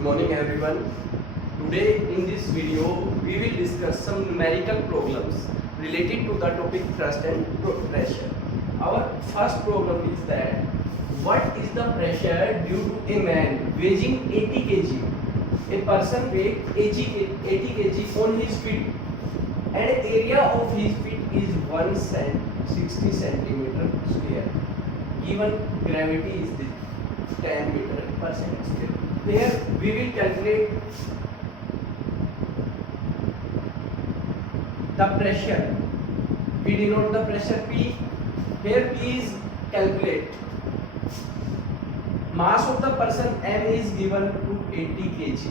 Good morning everyone. Today in this video we will discuss some numerical problems related to the topic thrust and pressure. Our first problem is that what is the pressure due to a man weighing 80 kg? A person weighs 80 kg on his feet and area of his feet is 160 centimeter square. Given gravity is the 10 meter per second square. Here we will calculate the pressure. We denote the pressure P. Here P is calculate. Mass of the person M is given to 80 kg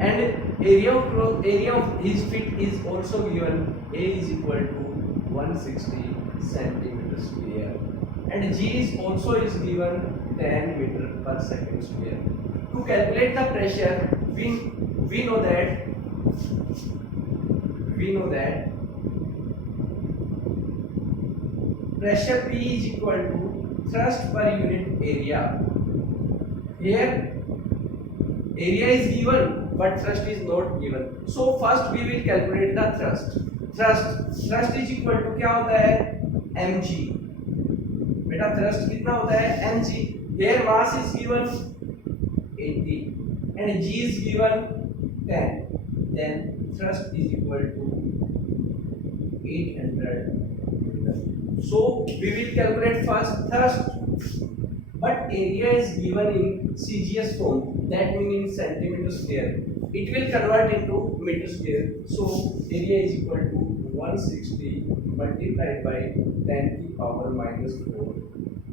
and area of his feet is also given. A is equal to 160 centimeter square and G is also given 10 meter per second square. To calculate the pressure, we know that pressure P is equal to thrust per unit area. Here area is given but thrust is not given. So first we will calculate the thrust. Thrust is equal to क्या होता है mg. बेटा thrust कितना होता है mg. Here mass is given 80 and g is given 10. Then thrust is equal to 800 Newton. So we will calculate first thrust, but area is given in CGS form, that means in centimeter square. It will convert into meter square. So area is equal to 160 multiplied by 10 to the power minus 4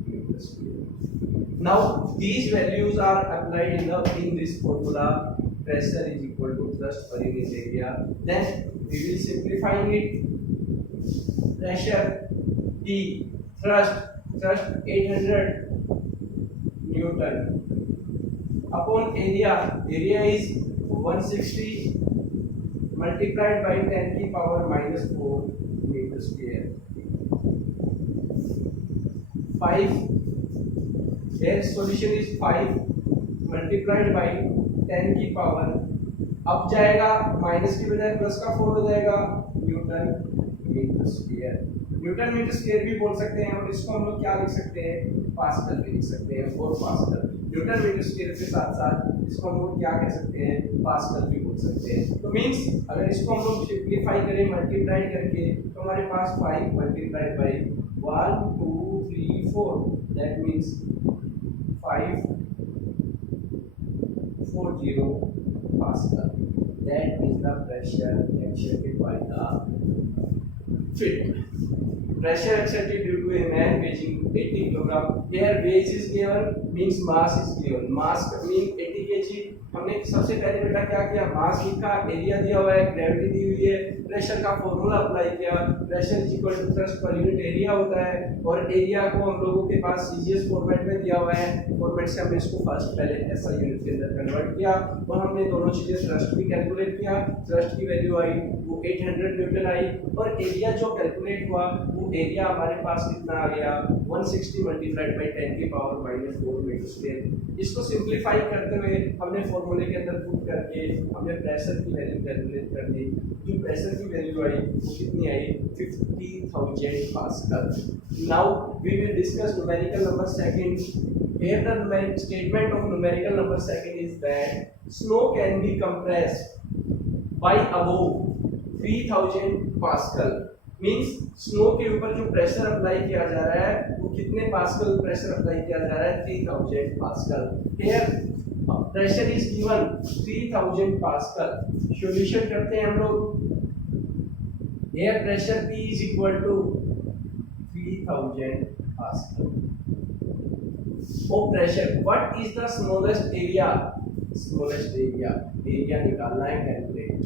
meter square. Now these values are applied in this formula. Pressure is equal to thrust per unit area. Then we will simplify it. Pressure P, thrust 800 Newton upon area is 160 multiplied by 10 to the power minus 4 meter square. 5. Their solution is 5 multiplied by 10 की power अब जाएगा minus की बजाय plus का 4 हो जाएगा newton metre square. Newton metre square भी बोल सकते हैं और इसको हम लोग क्या लिख सकते हैं पास्कल भी लिख सकते हैं. 4 पास्कल न्यूटन मीटर स्क्वायर के साथ साथ इसको हम लोग क्या कह सकते हैं पास्कल भी बोल सकते हैं. तो मींस अगर इसको हम लोग सिंपलीफाई करें मल्टीप्लाई करके तो हमारे पास 5 multiplied by 1 2 3 4 that means 540 Pascal. That is the pressure exerted by the feet. Pressure exerted due to a man weighing 80 kg. Here weight is given means mass is given. Mass means 80 kg. हमने सबसे पहले बेटा क्या किया मास लिखा area दिया हुआ है ग्रेविटी दी हुई है प्रेशर का फॉर्मूला अप्लाई किया. Pressure is equal to thrust per unit area होता है और एरिया को हम लोगों के पास सीजीएस फॉर्मेट में दिया हुआ है. फॉर्मेट से हमने इसको फर्स्ट पहले एसआई यूनिट के अंदर कन्वर्ट किया और हमने दोनों चीजें थ्रस्ट भी कैलकुलेट किया. थ्रस्ट की वैल्यू आई वो 800 न्यूटन आई और एरिया जो कैलकुलेट हुआ वो एरिया हमारे पास कितना आ गया 160 मल्टीप्लाइड बाय 10 की पावर माइनस 4 मीटर स्क्वायर. इसको सिंपलीफाई करते हुए हमने फॉर्मूले के अंदर पुट करके हमने प्रेशर की वैल्यू कैलकुलेट कर दी. जो प्रेशर की वैल्यू आई वो कितनी आई 50,000 pascal. Now we will discuss numerical number second. Here the numeric statement of numerical number second is that snow can be compressed by above 3000 Pascal. Means snow के ऊपर जो प्रेशर अप्लाई किया जा रहा है वो कितने पास्कल प्रेशर अप्लाई किया जा रहा है 3000 pascal. Here pressure is given 3000 pascal. Solution करते हैं हम लोग. Here pressure P is equal to 3000 pascal. Oh pressure what is the smallest area. Smallest area निकालना है calculate.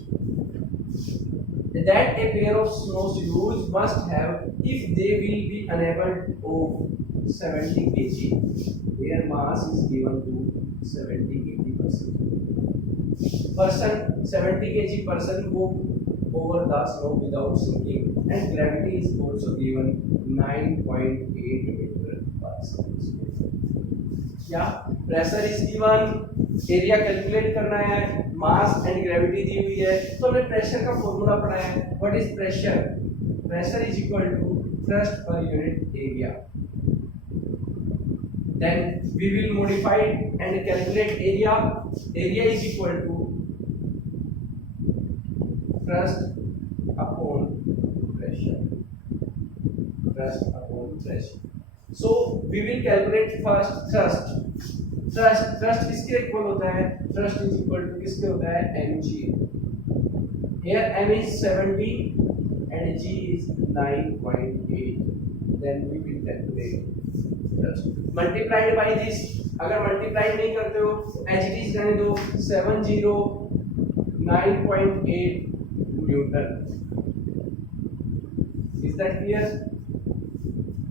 That a pair of snowshoes must have if they will be unable of 70 kg. Their mass is given to 70-80%. Person 70 kg person go over the snow without sinking and gravity is also given 9.8 meter per second. या pressure is given, area calculate करना है, mass and gravity दी हुई है, तो हमने pressure का formula पढ़ा है। What is pressure? Pressure is equal to thrust per unit area. Then we will modify and calculate area. Area is equal to thrust upon pressure. Thrust upon pressure. So we will calculate first thrust. Thrust किसके equal होता है? Thrust is equal to किसके होता है? mg. Here m is 70 and g is 9.8. Then we will calculate multiplied by this. अगर multiplied नहीं करते हो एच डी रहने दो, 709.8 newton. Is that clear?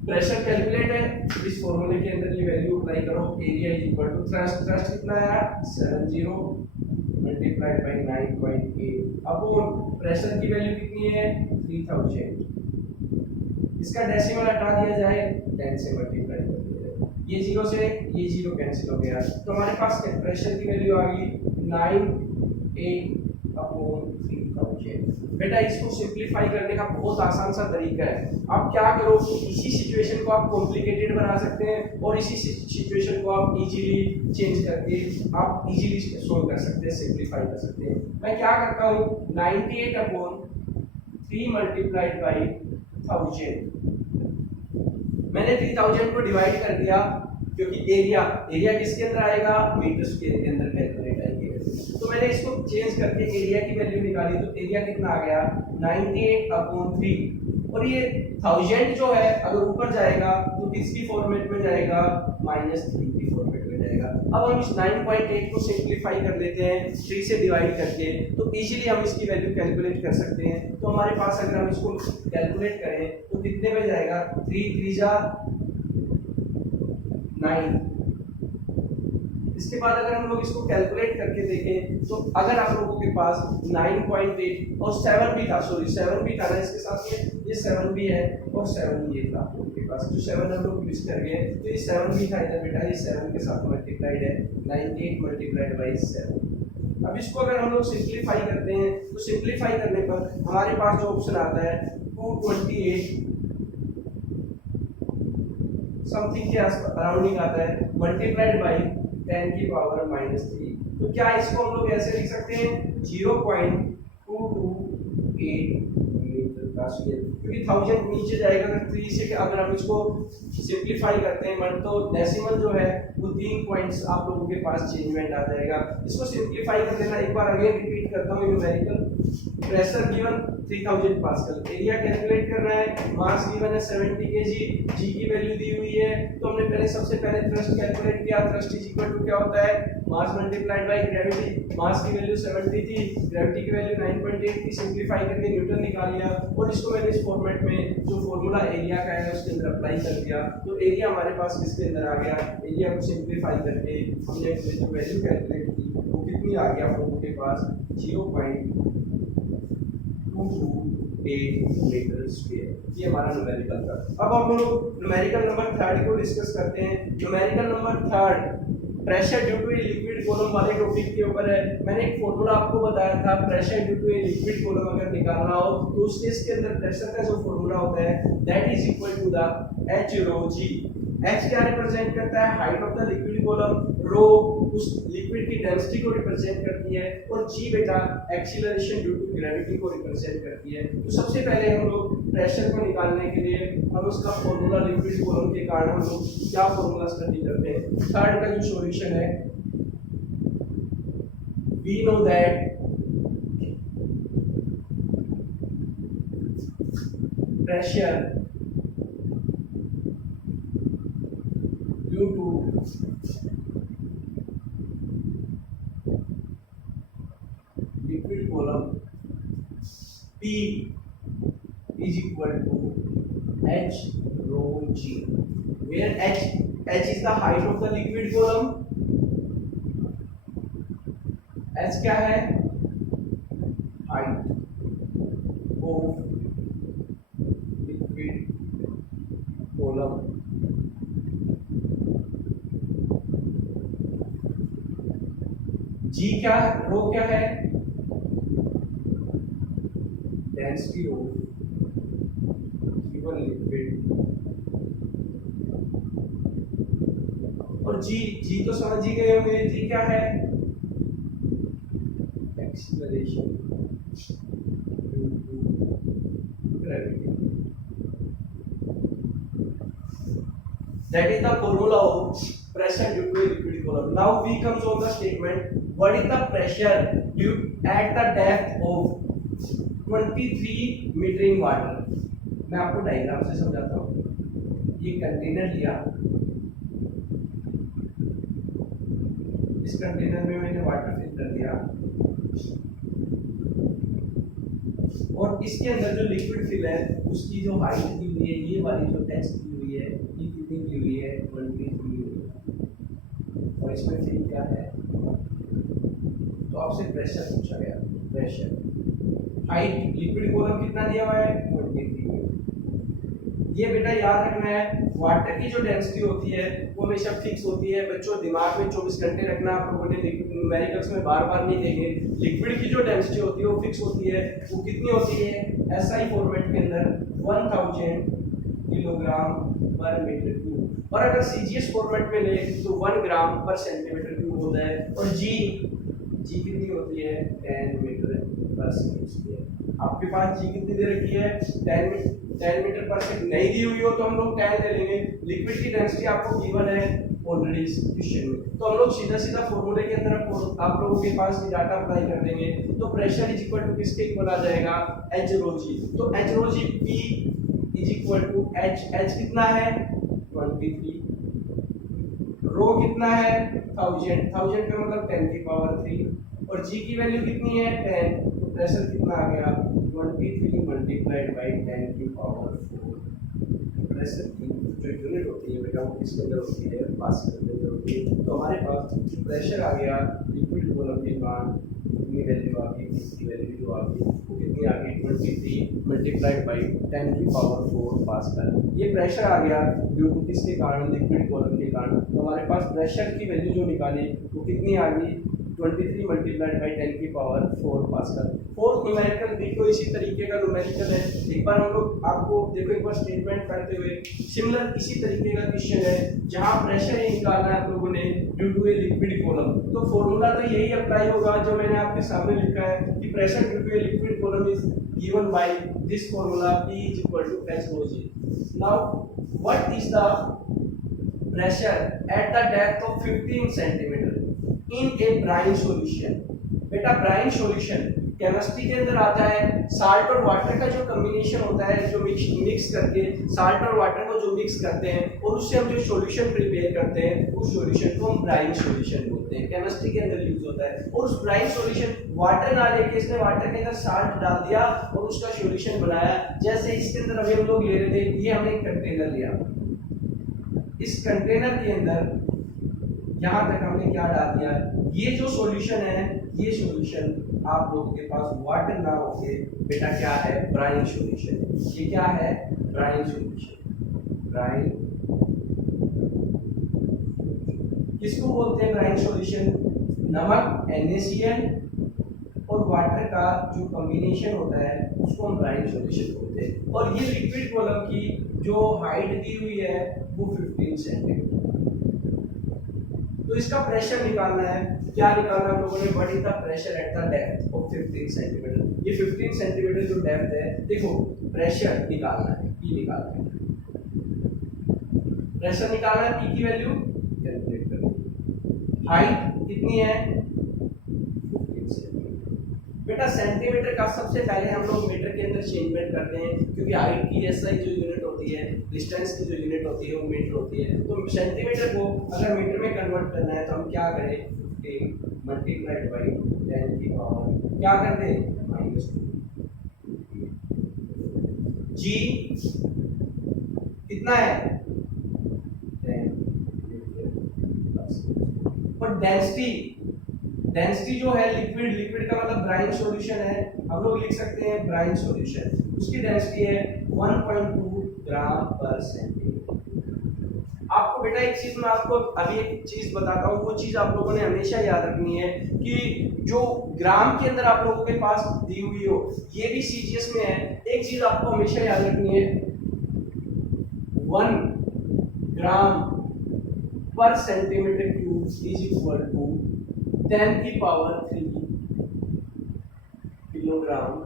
Pressure calculate है, इस फॉर्मूले के अंदर ये वैल्यू अप्लाई करो, area is equal to thrust. Thrust कितना आया? 70 मल्टीप्लाइड बाय 9.8 अपॉन प्रेशर की वैल्यू कितनी है? 3000। इसका डेसिमल हटा दिया जाए, 10 से मल्टीप्लाई कर दिया जाए, ये 0 से ये 0 कैंसिल हो गया, तो हमारे पास प्रेशर की वैल्यू आ गई 98 अपॉन 3000। बेटा इसको सिंपलीफाई करने का बहुत आसान सा तरीका है। आप क्या करो, इसी सिचुएशन को आप कॉम्प्लिकेटेड बना सकते हैं और इसी सिचुएशन को आप इजीली चेंज करके आप इजीली सोल्व कर सकते हैं, सिंपलीफाई कर सकते हैं। मैं क्या करता हूँ, 98 अपॉन 3 मल्टीप्लाइड बाई 1000, मैंने 3000 को डिवाइड कर दिया, क्योंकि एरिया किसके अंदर आएगा? मीटर स्क्वायर के अंदर कैलकुलेट आएगी। तो मैंने इसको चेंज करके एरिया की वैल्यू निकाली, तो एरिया कितना आ गया? 98 अपॉन 3। और ये 1000 जो है अगर ऊपर जाएगा तो किसकी फॉर्मेट में जाएगा? -3 की फॉर्मेट में जाएगा। अब हम इस 9.8 को सिंपलीफाई कर लेते हैं 3 से डिवाइड करके, तो इजीली हम इसकी वैल्यू कैलकुलेट कर सकते हैं। तो हमारे पास अगर हम इसको कैलकुलेट करें तो कितने में जाएगा? 3 3 जा 9। इसके बाद अगर हम लोग इसको कैलकुलेट करके देखें तो अगर आप लोगों के पास 9.8 और 7 भी था, सॉरी 7 भी था ना इसके साथ, ये 7 भी है और 7 ये था आप लोगों के पास, जो 7 हम लोग यूज कर गए, तो ये 7 भी था इधर बेटा, ये 7 के साथ मल्टीप्लाइड है, 98 मल्टीप्लाइड बाई 7। अब इसको अगर हम लोग सिंपलीफाई करते हैं तो सिंपलीफाई करने पर हमारे पास जो ऑप्शन आता है 228 समथिंग के आसपास अराउंडिंग आता है, मल्टीप्लाइड बाई 10 की पावर -3। तो क्या इसको हम लोग ऐसे लिख सकते हैं? 0.228 मीटर का स्क्वायर, क्योंकि 1000 नीचे जाएगा अगर 3 से, अगर हम इसको सिंपलीफाई करते हैं मन, तो डेसिमल जो है वो 3 पॉइंट्स आप लोगों के पास चेंजमेंट आ जाएगा। इसको सिंपलीफाई कर देना, एक बार अगेन रिपीट करता हूँ, numerical pressure given 3000 pascal, area calculate करना है, मास गिवन है 70 केजी, जी की वैल्यू दी हुई है, तो हमने पहले सबसे पहले थ्रस्ट कैलकुलेट किया। थ्रस्ट इज इक्वल टू क्या होता है? Mass multiplied by gravity. Mass की वैल्यू 70 थी, ग्रेविटी की वैल्यू 9.8 थी, सिंपलीफाई करके न्यूटन निकाल लिया, और इसको मैंने इस फॉर्मेट में जो फॉर्मूला एरिया का है उसके अंदर अप्लाई कर दिया, तो एरिया हमारे पास किसके अंदर आ गया? एरिया को सिंपलीफाई करके हमने जो वैल्यू कैलकुलेट की वो कितनी आ गया हम लोगों के पास? 0.228 मीटर स्क्वायर। ये हमारा न्यूमेरिकल था। अब हम लोग न्यूमेरिकल नंबर 3 को डिस्कस करते हैं। Numerical number 3 pressure due to a liquid column वाले टॉपिक के ऊपर है। मैंने एक फॉर्मूला आपको बताया था, pressure due to a liquid column अगर निकालना हो तो उस केस के अंदर प्रेशर का जो फॉर्मूला होता है that is equal to the H rho G। H क्या रिप्रेजेंट करता है? Height of the liquid column, rho उस लिक्विड की डेंसिटी को रिप्रेजेंट करती है, और G बेटा एक्सीलरेशन ड्यू टू ग्रेविटी को रिप्रेजेंट करती है। तो सबसे पहले हम लोग प्रेशर को निकालने के लिए हम उसका फॉर्मूला लिक्विड कॉलम के कारण हम लोग क्या फॉर्मूला स्टडी करते हैं। थर्ड का जो सॉल्यूशन है, we know that pressure due to liquid column P is equal to H rho G, where H is the height of the liquid column, H क्या है? height of liquid column, जी क्या, रो क्या है, density of given liquid, और जी तो समझ ही गए होंगे, जी क्या है, acceleration due to gravity. That is the formula of pressure due to a liquid column. Now we comes on the statement. What is the pressure due at the depth of 23 meter in water? मैं आपको diagram से समझाता हूँ। ये container लिया, इस container में मैंने वाटर फिल कर दिया, और इसके अंदर जो लिक्विड फिल है उसकी जो हाइट दी हुई है, ये वाली जो टेक्स्ट दी हुई है, ये कितनी दी हुई है, 23, और इसमें फिल क्या है, तो आपसे प्रेशर पूछा गया, प्रेशर, हाइट, लिक्विड कॉलम कितना दिया हुआ है, 23। ये बेटा याद रखना है, वाटर की जो डेंसिटी होती है वो हमेशा फिक्स होती है। बच्चों दिमाग में 24 घंटे रखना, आप लोगों ने न्यूमेरिकल्स में बार बार नहीं देंगे। लिक्विड की जो डेंसिटी होती है वो फिक्स होती है, वो कितनी होती है, एसआई फॉर्मेट के अंदर 1000 किलोग्राम पर मीटर क्यूब, और अगर सीजीएस फॉर्मेट में ले तो 1 ग्राम पर सेंटीमीटर क्यूब होता है, और जी कितनी होती है, 10 मीटर पर सेकंड। आपके पास जी कितनी दे रखी है, 10 मीटर पर सेकंड, नहीं दी हुई हो तो हम लोग 10 ले लेंगे। लिक्विड की डेंसिटी आपको गिवन है ऑलरेडी इस क्वेश्चन में, तो हम लोग सीधा फॉर्मूले के अंदर आप लोगों के पास ये डाटा अप्लाई कर देंगे, तो प्रेशर इज इक्वल टू किसके इक्वल आ जाएगा, एच रो जी। तो h rho g P is equal to h कितना है, 23, रो कितना है, 1000 का मतलब 10 की पावर 3, और जी की वैल्यू कितनी है, 10, तो प्रेशर कितना आ गया, 23 मल्टीप्लाइड बाय 10 की पावर 4। प्रेशर की जो यूनिट होती है बेटा वो किसके अंदर होती है, पास्कल के अंदर होती है। तो हमारे पास प्रेशर आ गया लिक्विड कॉलम के मान, कितनी वैल्यू आ गई, इसकी वैल्यू जो आ गई वो कितनी आ गई, 23 मल्टीप्लाइड बाय 10 की पावर 4 पास्कल। ये प्रेशर आ गया ड्यू टू किसके कारण, लिक्विड कॉलम के कारण। तो हमारे पास प्रेशर की वैल्यू जो निकाली वो कितनी आ गई, 23 मल्टीप्लाइड बाय 10 की पावर 4 पास्कल। फोर्थ न्यूमेरिकल देखो इसी तरीके का न्यूमेरिकल है, एक बार हम लोग आपको देखो एक बार स्टेटमेंट करते हुए, सिमिलर इसी तरीके का क्वेश्चन है जहां प्रेशर ही निकालना है आप लोगों ने due to a liquid column. तो फॉर्मूला तो यही अप्लाई होगा जो मैंने आपके सामने लिखा है कि pressure due to a liquid column is given by this formula P is equal to H rho G. Now what is the pressure at the depth of 15 centimeter in a brine solution? बेटा brine solution chemistry के अंदर आता है, salt और water का जो combination होता है, जो मिक्स करके साल्ट और वाटर को जो मिक्स करते हैं और उससे हम जो सॉल्यूशन प्रिपेयर करते हैं उस सॉल्यूशन को हम ब्राइन सॉल्यूशन बोलते हैं, केमिस्ट्री के अंदर यूज होता है। और उस ब्राइन सॉल्यूशन वाटर ना लेके इसने वाटर के अंदर साल्ट डाल दिया और उसका सॉल्यूशन बनाया। जैसे इसके अंदर अभी हम लोग ले रहे थे, ये हमने एक कंटेनर लिया, इस कंटेनर के अंदर यहाँ तक हमने क्या डाल दिया, ये जो सॉल्यूशन है, ये सॉल्यूशन आप लोगों के पास वाटर ना होके बेटा क्या है, ब्राइन सॉल्यूशन। ये क्या है, ब्राइन सॉल्यूशन। ब्राइन किसको बोलते हैं, ब्राइन सॉल्यूशन, नमक NaCl और वाटर का जो कॉम्बिनेशन होता है उसको हम ब्राइन सॉल्यूशन बोलते हैं। और ये लिक्विड कॉलम की जो हाइट दी हुई है वो 15 सेंटीमीटर। तो इसका प्रेशर निकालना है, क्या निकालना है हम लोगों ने, what is the pressure at the depth of 15 centimetre. ये 15 सेंटीमीटर जो डेप्थ है, देखो प्रेशर निकालना है, P निकालना है, प्रेशर निकालना है, P की वैल्यू कैलकुलेट करो। हाइट कितनी है, 15 सेंटीमीटर। बेटा सेंटीमीटर का सबसे पहले हम लोग मीटर के अंदर चेंजमेंट करते हैं, क्योंकि हाइट की SI जो यूनिट होती है, डिस्टेंस की जो यूनिट होती है वो मीटर होती है। तो सेंटीमीटर को अगर मीटर में कन्वर्ट करना है तो हम क्या करें, 15 मल्टीप्लाइड बाय 10 की पावर क्या कर दें, -2। जी कितना है, 10। और डेंसिटी जो है लिक्विड का मतलब ब्राइन सॉल्यूशन है, हम लोग लिख सकते हैं ब्राइन सॉल्यूशन, उसकी डेंसिटी है 1.2 ग्राम पर सेंटीमीटर। आपको बेटा एक चीज मैं आपको अभी एक चीज बताता हूँ, वो चीज आप लोगों ने हमेशा याद रखनी है कि जो ग्राम के अंदर आप लोगों के पास दी हुई हो, ये भी सीजीएस में है। एक चीज आपको हमेशा याद रखनी है, 1 gram per centimetre cube is equal to 10 की power 3 kilogram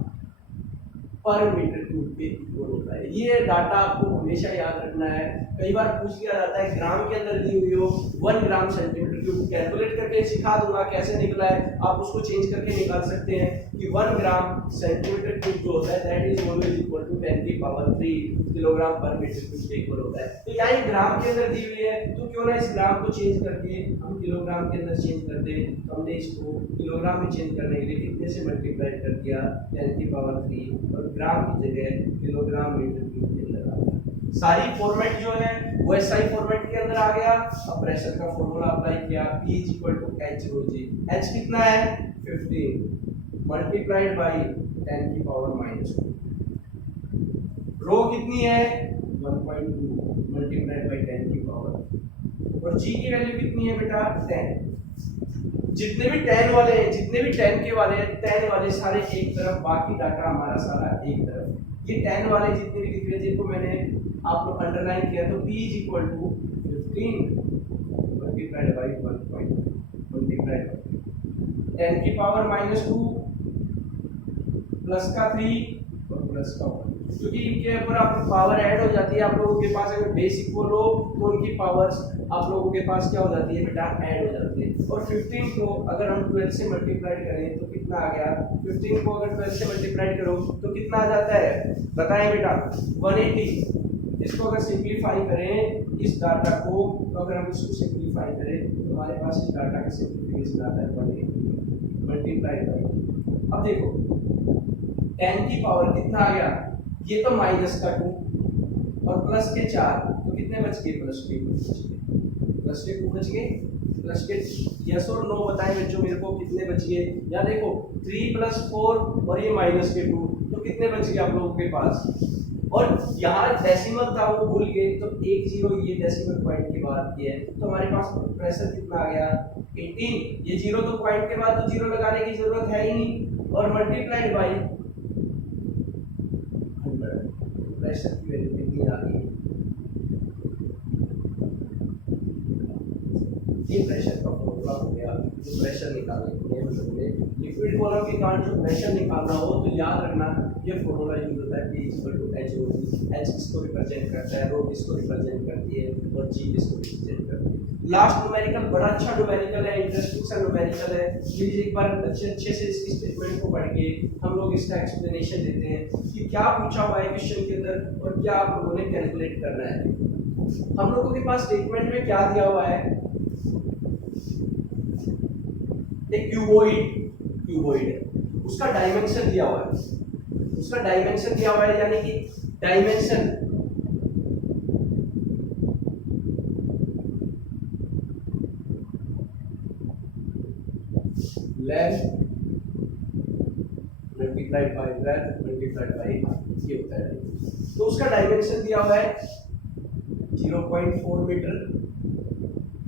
per metre cube के इक्वल होता है। ये डाटा आपको हमेशा याद रखना है। कई बार पूछ लिया जाता है ग्राम के अंदर दी हुई हो 1 ग्राम सेंटीमीटर क्यूब, कैलकुलेट करके सिखा दूंगा कैसे निकला है, आप उसको चेंज करके निकाल सकते हैं कि 1 ग्राम सेंटीमीटर क्यूब जो होता है that is always equal to 10 की power 3 kilogram per metre cube के इक्वल होता है। तो यहाँ ग्राम के अंदर दी हुई है, तो क्यों ना इस ग्राम को चेंज करके हम किलोग्राम के अंदर चेंज कर दें। तो हमने इसको किलोग्राम में चेंज करने के लिए कितने से मल्टीप्लाई कर दिया, 10 की पावर 3, और ग्राम की जगह किलोग्राम मीटर क्यूब के अंदर आ गया। सारी फॉर्मेट जो है वो एसआई फॉर्मेट के अंदर आ गया। अब प्रेशर का फॉर्मूला अप्लाई किया, P = H rho G। H कितना है 15 मल्टीप्लाइड बाई 10 की पावर -2। रो कितनी है 1.2 मल्टीप्लाइड बाई 10 की पावर, और G की वैल्यू कितनी है बेटा 10। जितने भी 10 वाले हैं, जितने भी 10 के वाले हैं, 10 वाले सारे एक तरफ, बाकी डाटा हमारा सारा एक तरफ। ये 10 वाले जितने भी दिख रहे हैं जिनको मैंने आप लोग अंडरलाइन किया, तो P = 15 मल्टीप्लाइड बाई 1 मल्टीप्लाइड 10 की पावर -2 प्लस का 3 और प्लस का 1, क्योंकि इनके ऊपर आप पावर ऐड हो जाती है। आप लोगों के पास अगर बेस इक्वल हो तो उनकी पावर्स आप लोगों के पास क्या हो जाती है बेटा ऐड हो जाती है। और 15 को अगर हम 12 से मल्टीप्लाई करें तो कितना आ गया, 15 को अगर 12 से मल्टीप्लाई करो तो कितना आ जाता है बताएं बेटा 180। इसको अगर सिंपलीफाई करें इस डाटा को, तो अगर हम इसको सिंपलीफाई करें तो हमारे पास इस डाटा का सिंपलीफिकेशन आता है 180 मल्टीप्लाई बाई, अब देखो 10 की पावर कितना आ गया, ये तो माइनस का 2 और प्लस के 4, तो कितने बच गए प्लस के 2 बच गए, प्लस के यस और नो बताएं बच्चों मेरे को कितने बच गए। या देखो 3 + 4 और ये माइनस के 2, तो कितने बच गए आप लोगों के पास। और यहाँ डेसिमल था वो भूल गए, तो 1 0 ये डेसिमल पॉइंट के बाद की है, तो हमारे पास प्रेशर कितना आ गया 18। ये 0 तो पॉइंट के बाद तो 0 लगाने की जरूरत है ही नहीं, और मल्टीप्लाइड बाई 100 प्रेशर की वैल्यू कितनी आ गई। ये प्रेशर का फॉर्मूला हो गया। जो प्रेशर निकालने के लिए हम लोगों ने लिक्विड कॉलम के कारण जो प्रेशर निकालना हो तो याद रखना ये फॉर्मूला यूज होता है P = H rho G। H किसको रिप्रेजेंट करता है, रो किसको रिप्रेजेंट करती है, और G किसको रिप्रेजेंट करती है। लास्ट न्यूमेरिकल बड़ा अच्छा न्यूमेरिकल है, इंटरेस्टिंग सा न्यूमेरिकल है। प्लीज एक बार अच्छे से इसकी स्टेटमेंट को पढ़ के हम लोग इसका एक्सप्लेनेशन देते हैं कि क्या पूछा हुआ है क्वेश्चन के अंदर और क्या आप लोगों ने कैलकुलेट करना है। हम लोगों के पास स्टेटमेंट में क्या दिया हुआ है, एक क्यूबॉइड है, उसका डायमेंशन दिया हुआ है, उसका डायमेंशन दिया हुआ है, यानी कि dimension length multiplied by breath multiplied by ये होता है। तो उसका डायमेंशन दिया हुआ है 0.4 metre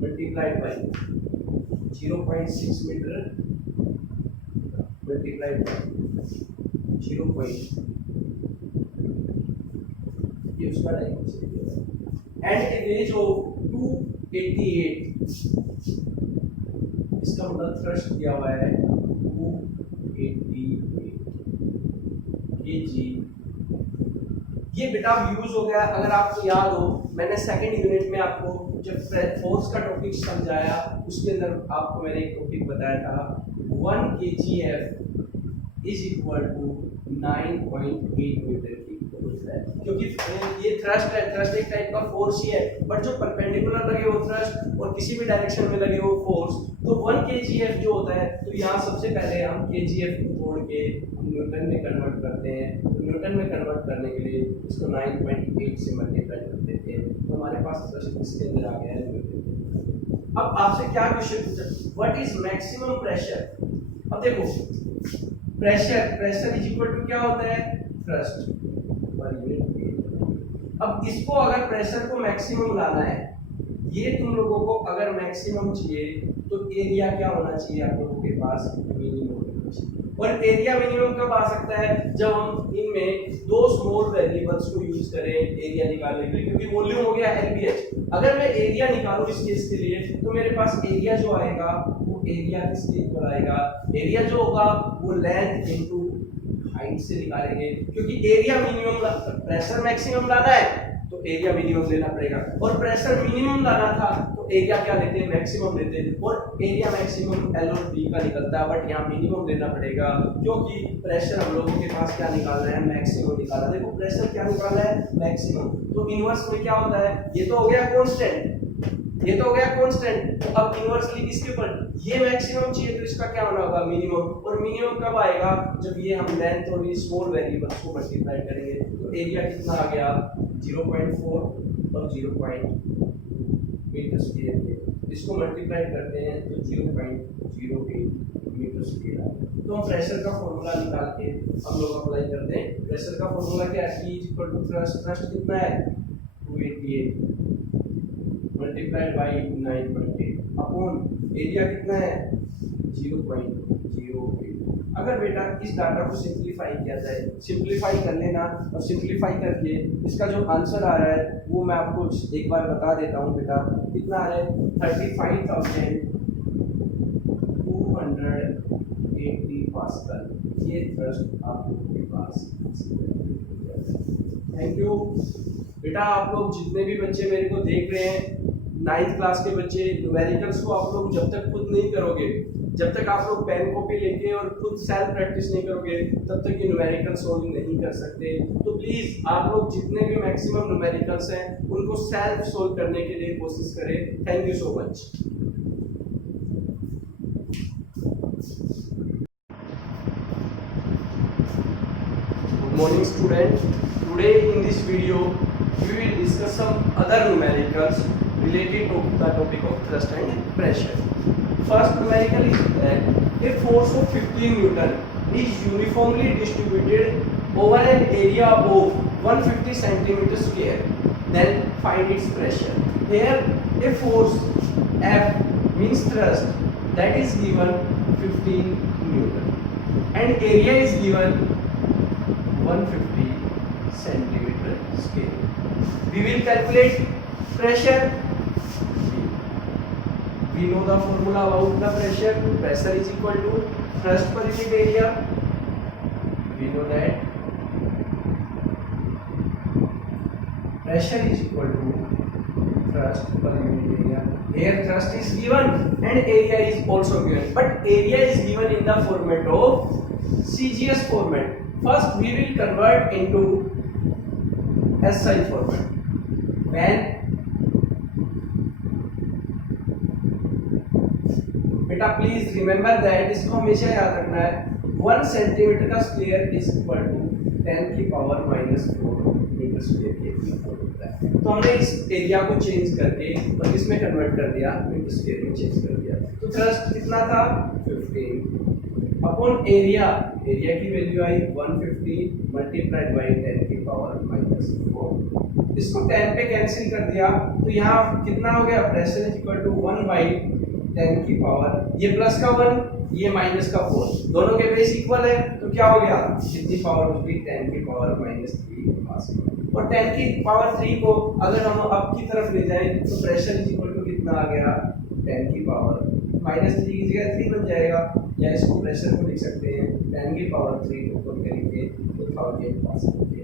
multiplied by 0.6 metre multiplied by 0. ये उसका डायमेंशन दिया है। एंड ए रेंज ऑफ 288, इसका मतलब थ्रस्ट दिया हुआ है 288 kg। ये बेटा यूज हो गया। अगर आपको याद हो मैंने सेकंड यूनिट में आपको जब फोर्स का टॉपिक समझाया उसके अंदर आपको मैंने एक टॉपिक बताया था 1 kgf is equal to 9.8 metre की है। क्योंकि ये थ्रस्ट है, थ्रस्ट एक टाइप का फोर्स ही है, बट जो परपेंडिकुलर लगे वो थ्रस्ट और किसी भी डायरेक्शन में लगे वो फोर्स, तो 1 kgf जो होता है, तो यहाँ सबसे पहले हम kgf को तोड़ के न्यूटन में कन्वर्ट करते हैं। तो न्यूटन में कन्वर्ट करने के लिए इसको 9.8 से मल्टीप्लाई कर देते हैं, तो हमारे पास थ्रस्ट इसके अंदर आ गया है न्यूटन। अब आपसे क्या क्वेश्चन पूछा, व्हाट इज मैक्सिमम प्रेशर। अब देखो प्रेशर इज इक्वल टू क्या होता है थ्रस्ट पर यूनिट। अब इसको अगर प्रेशर को मैक्सिमम लाना है ये तुम लोगों को अगर मैक्सिमम चाहिए तो एरिया क्या होना चाहिए आप लोगों के पास, मिनिमम होना चाहिए। और एरिया मिनिमम कब आ सकता है, जब हम इनमें दो स्मॉल वेरिएबल्स को यूज करें एरिया निकालने के लिए, क्योंकि वॉल्यूम हो गया LBH। अगर मैं एरिया निकालूं इस केस के लिए तो मेरे पास एरिया जो आएगा वो एरिया किसके इक्वल आएगा, एरिया जो होगा वो लेंथ इनटू हाइट से निकालेंगे, क्योंकि एरिया मिनिमम प्रेशर मैक्सिमम लाना है तो एरिया मिनिमम लेना पड़ेगा, और प्रेशर मिनिमम लाना था तो एरिया क्या लेते हैं, मैक्सिमम लेते हैं, और एरिया मैक्सिमम L और B का निकलता है, बट यहाँ मिनिमम लेना पड़ेगा क्योंकि प्रेशर हम लोगों के पास क्या निकाल रहे हैं, मैक्सिमम निकाला। देखो प्रेशर क्या निकाला है, मैक्सिमम। तो इनवर्स में क्या होता है, ये तो हो गया कांस्टेंट, ये तो हो गया कांस्टेंट, तो अब इनवर्सली किसके ऊपर, ये मैक्सिमम चाहिए तो इसका क्या होना होगा, मिनिमम। और मिनिमम कब आएगा, जब ये हम लेंथ और ये स्मॉल वेरिएबल्स को मल्टीप्लाई करेंगे। तो एरिया कितना आ गया, 0.4 और 0. मीटर स्क्वायर के, इसको मल्टीप्लाई करते हैं तो 0.08 मीटर स्क्वायर। तो हम प्रेशर का फॉर्मूला निकाल के हम लोग अप्लाई करते हैं। प्रेशर का फॉर्मूला क्या है, E equal to thrust, thrust कितना है 288 मल्टीप्लाइड बाय 9.8 अपॉन एरिया कितना है 0.08। अगर बेटा इस डाटा को सिंपलीफाई किया जाए, सिंपलीफाई कर लेना, और सिंपलीफाई करके इसका जो आंसर आ रहा है वो मैं आपको एक बार बता देता हूँ बेटा, कितना आ रहा है 35,280 पास्कल। ये थ्रस्ट आप लोगों के पास। थैंक यू बेटा। आप लोग जितने भी बच्चे मेरे को देख रहे हैं, 9th क्लास के बच्चे, न्यूमेरिकल्स को आप लोग जब तक खुद नहीं करोगे, जब तक आप लोग पेन कॉपी लेके और खुद सेल्फ प्रैक्टिस नहीं करोगे, तब तक ये न्यूमेरिकल सोल्व नहीं कर सकते। तो प्लीज आप लोग जितने भी मैक्सिमम न्यूमेरिकल्स हैं उनको सेल्फ सोल्व करने के लिए कोशिश करें। Thank you so much. Good morning student. Today in this video we will discuss some other numericals related to the topic of thrust and pressure. First numerical is that a force of 15 Newton is uniformly distributed over an area of 150 centimeter square. Then find its pressure. Here a force F means thrust that is given 15 Newton and area is given 150 centimeter square. We will calculate pressure. We know the formula about the pressure. Pressure is equal to thrust per unit area. We know that pressure is equal to thrust per unit area. Here thrust is given and area is also given, but area is given in the format of CGS format. First we will convert into SI format. When बेटा please remember that, इसको हमेशा याद रखना है, 1 centimetre का square is equal to 10 की power -4 metre square के इक्वल होता है। तो हमने इस एरिया को चेंज करके और इसमें कन्वर्ट कर दिया, मीटर स्क्वायर में चेंज कर दिया। तो थ्रस्ट कितना था 15 अपॉन एरिया, एरिया की वैल्यू आई 150 मल्टीप्लाइड बाय 10 की पावर -4। इसको 10 पे कैंसिल कर दिया तो यहाँ कितना हो गया, pressure is equal to 1 by 10 की पावर, ये प्लस का 1 ये माइनस का 4, दोनों के बेस इक्वल है तो क्या हो गया, कितनी पावर होगी 10 की पावर -3 पास। और 10 की पावर 3 को अगर हम अप की तरफ ले जाएं तो प्रेशर इज इक्वल टू कितना आ गया 10 की पावर -3 की जगह 3 बन जाएगा, या इसको प्रेशर को लिख सकते हैं 10 की पावर 3 को पुट करेंगे तो 1000 पास होंगे।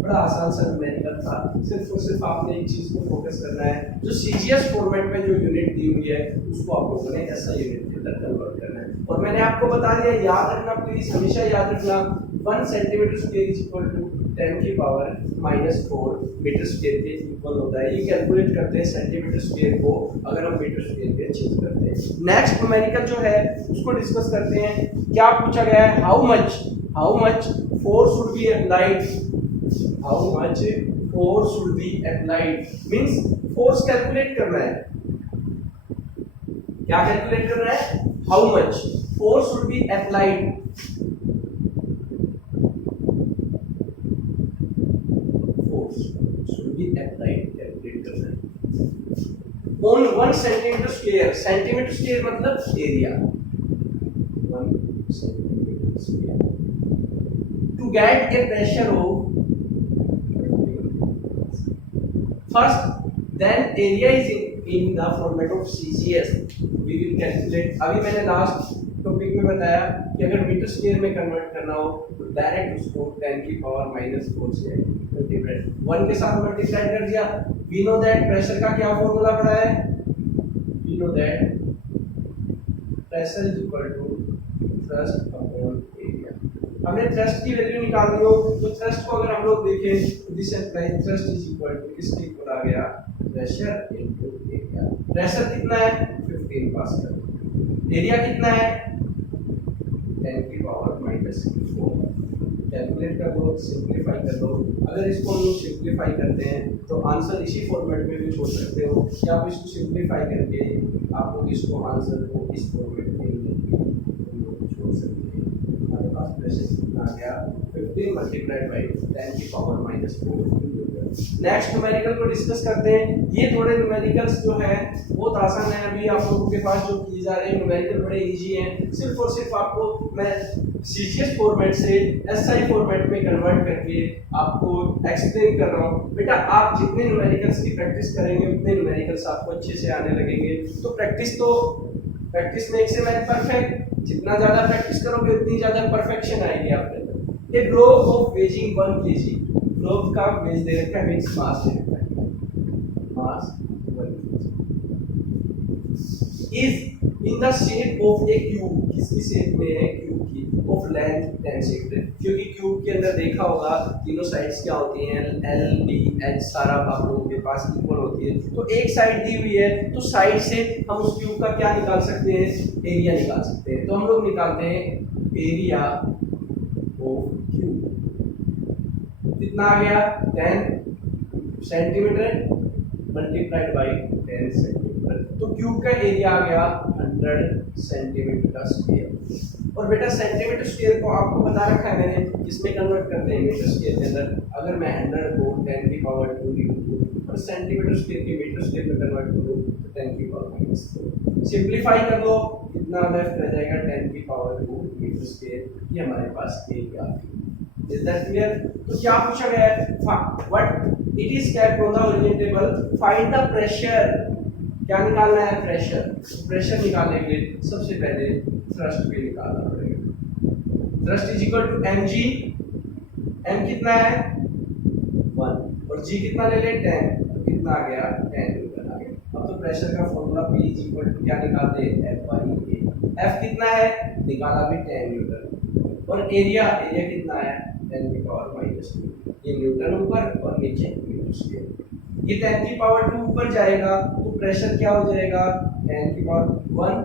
बड़ा आसान सा न्यूमेरिकल था, सिर्फ और सिर्फ आपने एक चीज को फोकस करना है, जो सीजीएस फॉर्मेट में जो यूनिट दी हुई है उसको आप लोगों ने ऐसा यूनिट के अंदर कन्वर्ट करना है। और मैंने आपको बता दिया, याद रखना प्लीज, हमेशा याद रखना 1 centimetre square is equal to 10 की पावर -4 मीटर स्क्वायर के इक्वल होता है। ये कैलकुलेट करते हैं सेंटीमीटर स्क्वायर को, अगर हम मीटर स्क्वायर पे चेंज करते हैं। नेक्स्ट न्यूमेरिकल जो है उसको डिस्कस करते हैं। क्या पूछा गया है, how much force should be applied, how much force should be applied means force calculate करना है। क्या कैलकुलेट करना है, how much force should be applied, force should be applied calculate करना है। On 1 centimetre square, centimetre square मतलब area, 1 centimetre square, to get a pressure of first then area is in the format of CGS we will calculate। अभी मैंने last topic में बताया कि अगर metre square में कन्वर्ट करना हो तो डायरेक्ट उसको 10 की पावर -4 से मल्टीप्लाई 1 के साथ मल्टीप्लाई कर दिया। वी नो दैट प्रेशर का क्या फॉर्मूला पड़ा है, we know that pressure is equal to thrust upon area. हमने थ्रस्ट की वैल्यू निकालनी हो तो थ्रस्ट को अगर हम लोग देखें तो this implies thrust is equal to किसके इक्वल आ गया, प्रेशर इनटू एरिया। प्रेशर कितना है 15 पास्कल, एरिया कितना है 10 की पावर -4। कैलकुलेट कर दो, सिंपलीफाई कर दो। अगर इसको हम लोग सिंपलीफाई करते हैं तो आंसर इसी फॉर्मेट में भी छोड़ सकते हो, या आप इसको सिंपलीफाई करके आप लोग इसको आंसर को इस फॉर्मेट में छोड़ सकते हैं। हमारे पास प्रेशर कितना आ गया 15 मल्टीप्लाइड बाई 10 की पावर -4। नेक्स्ट न्यूमेरिकल को डिस्कस करते हैं। ये थोड़े न्यूमेरिकल्स जो है बहुत आसान है, अभी आप लोगों के पास जो किए जा रहे हैं न्यूमेरिकल बड़े इजी हैं। सिर्फ और सिर्फ आपको मैं सीजीएस फॉर्मेट से एसआई फॉर्मेट में कन्वर्ट करके आपको एक्सप्लेन कर रहा हूँ। बेटा आप जितने न्यूमेरिकल्स की प्रैक्टिस करेंगे उतने न्यूमेरिकल्स आपको अच्छे से आने लगेंगे। तो practice makes a man perfect, जितना ज्यादा प्रैक्टिस करोगे उतनी ज्यादा परफेक्शन आएगी आपके अंदर। ए globe of waging 1 kg, globe का वेज दे रखा है, मींस मास दे रखा है, मास 1 kg is in the shape of A cube. किसकी शेप में है, क्यूब की, ऑफ लेंथ 10 सेंटीमीटर। क्योंकि क्यूब के अंदर देखा होगा तीनों साइड्स क्या होती हैं, एल बी एच सारा आप लोगों के पास इक्वल होती है। तो एक साइड दी हुई है तो साइड से हम उस क्यूब का क्या निकाल सकते हैं, एरिया निकाल सकते हैं। तो हम लोग निकालते हैं एरिया ऑफ क्यूब, कितना आ गया 10 सेंटीमीटर मल्टीप्लाइड बाई 10 सेंटीमीटर। तो क्यूब का एरिया आ गया 100 सेंटीमीटर स्क्वायर। और बेटा सेंटीमीटर स्क्वायर को आपको बता रखा है मैंने, किसमें कन्वर्ट करते हैं, मीटर स्क्वायर के अंदर। अगर मैं 100 को 10 की पावर 2 लिखूं और सेंटीमीटर स्क्वायर के मीटर स्क्वायर में कन्वर्ट करूं तो 10 की पावर -4। सिंपलीफाई कर दो, कितना लेफ्ट रह जाएगा 10 की पावर 2 मीटर स्क्वायर। ये हमारे पास एरिया है। Is that clear? तो क्या पूछा गया है, what it is kept on the origin table, find the pressure. क्या निकालना है, प्रेशर। प्रेशर निकालने के लिए सबसे पहले थ्रस्ट भी निकालना पड़ेगा। Thrust is equal to mg, m कितना है 1 और g कितना ले ले 10, तो कितना आ गया 10 न्यूटन आ गया। अब तो प्रेशर का formula P is equal to क्या निकालते हैं, F/A। F कितना है, निकाला भी 10 न्यूटन। और एरिया कितना है 10 की पावर -2। ये न्यूटन ऊपर और नीचे मीटर स्क्वायर। ये 10 की पावर 2 ऊपर जाएगा तो प्रेशर क्या हो जाएगा 10 की पावर 1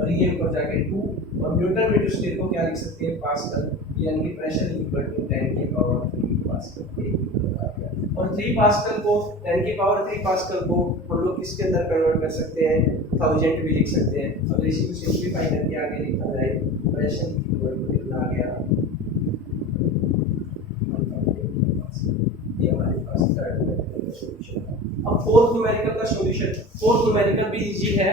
और ये ऊपर जाके 2 और न्यूटन मीटर स्क्वायर को क्या लिख सकते हैं पास्कल, यानी कि प्रेशर इक्वल टू 10 की पावर 3 पास्कल। और 3 पास्कल को 10 की पावर 3 पास्कल को हम लोग किसके अंदर कन्वर्ट कर सकते हैं, 1000 भी लिख सकते हैं। अगर इसी को सिंपलीफाई करके आगे लिखा जाए प्रेशर इक्वल टू कितना आ गया, ये हमारे पास थर्ड न्यूमेरिकल सॉल्यूशन है। अब फोर्थ न्यूमेरिकल का सॉल्यूशन, फोर्थ न्यूमेरिकल भी इजी है।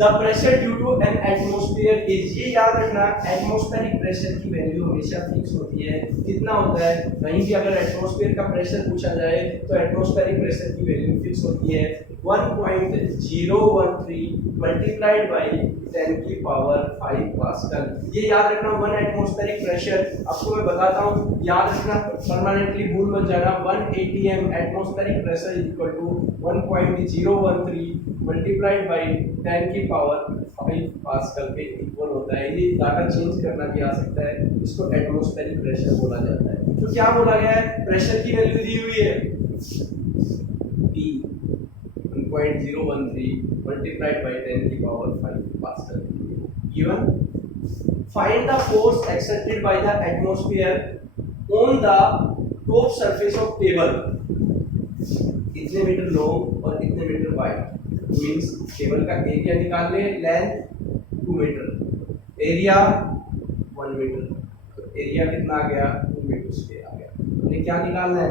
The pressure due to an atmosphere is, ये याद रखना एटमॉस्फेरिक प्रेशर की वैल्यू हमेशा फिक्स होती है। कितना होता है, कहीं भी अगर एटमॉस्फेयर का प्रेशर पूछा जाए तो एटमॉस्फेरिक प्रेशर की वैल्यू फिक्स होती है 1.013 मल्टीप्लाइड बाई 10 की पावर 5 पास्कल। ये याद रखना 1 एटमॉस्फेरिक प्रेशर। आपको मैं बताता हूँ, याद रखना, परमानेंटली भूल मत जाना। 1 atm atmospheric pressure is equal to 1.013 multiplied by 10 की पावर 5 पास्कल के इक्वल होता है। ये डाटा चेंज करना भी आ सकता है, इसको एटमॉस्फेरिक प्रेशर बोला जाता है। तो क्या बोला गया है, प्रेशर की वैल्यू दी हुई है P 1.013 multiplied by 10 की power 5 pascal. given find the force exerted by the atmosphere on the top surface of table। इतने मीटर लॉन्ग और इतने मीटर वाइड, मींस टेबल का एरिया निकाल ले, लेंथ 2 मीटर, एरिया 1 मीटर। तो एरिया कितना आ गया 2 मीटर स्क्वायर आ गया। हमने क्या निकालना है,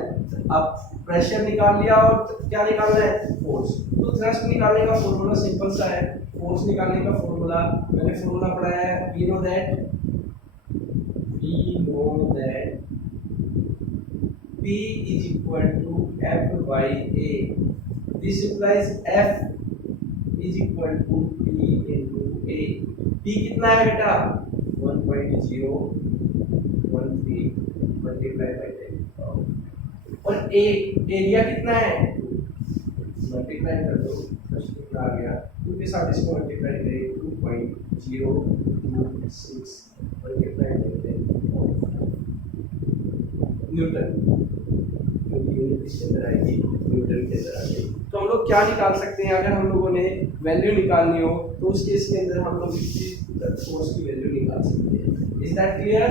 अब प्रेशर निकाल लिया और क्या निकालना है, फोर्स। तो थ्रस्ट निकालने का फॉर्मूला सिंपल सा है, फोर्स निकालने का फॉर्मूला मैंने फॉर्मूला पढ़ाया है, we know that P is equal to F by A. This implies F is equal to P into A. P कितना है बेटा, 1.013 मल्टीप्लाई बाई 10 और A एरिया कितना है, मल्टीप्लाई कर दो, कितना आ गया, 2 के साथ इसको मल्टीप्लाई करें 2.026 मल्टीप्लाई करते हैं न्यूटन, क्योंकि यूनिट इसके अंदर आएगी, न्यूटन के अंदर आ गई। तो हम लोग क्या निकाल सकते हैं, अगर हम लोगों ने वैल्यू निकालनी हो तो उस केस के अंदर हम लोग फोर्स की वैल्यू निकाल सकते हैं। इज दैट क्लियर,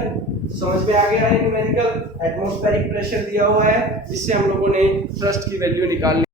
समझ में आ गया है? न्यूमेरिकल एटमॉस्फेरिक प्रेशर दिया हुआ है, इससे हम लोगों ने थ्रस्ट की वैल्यू निकालनी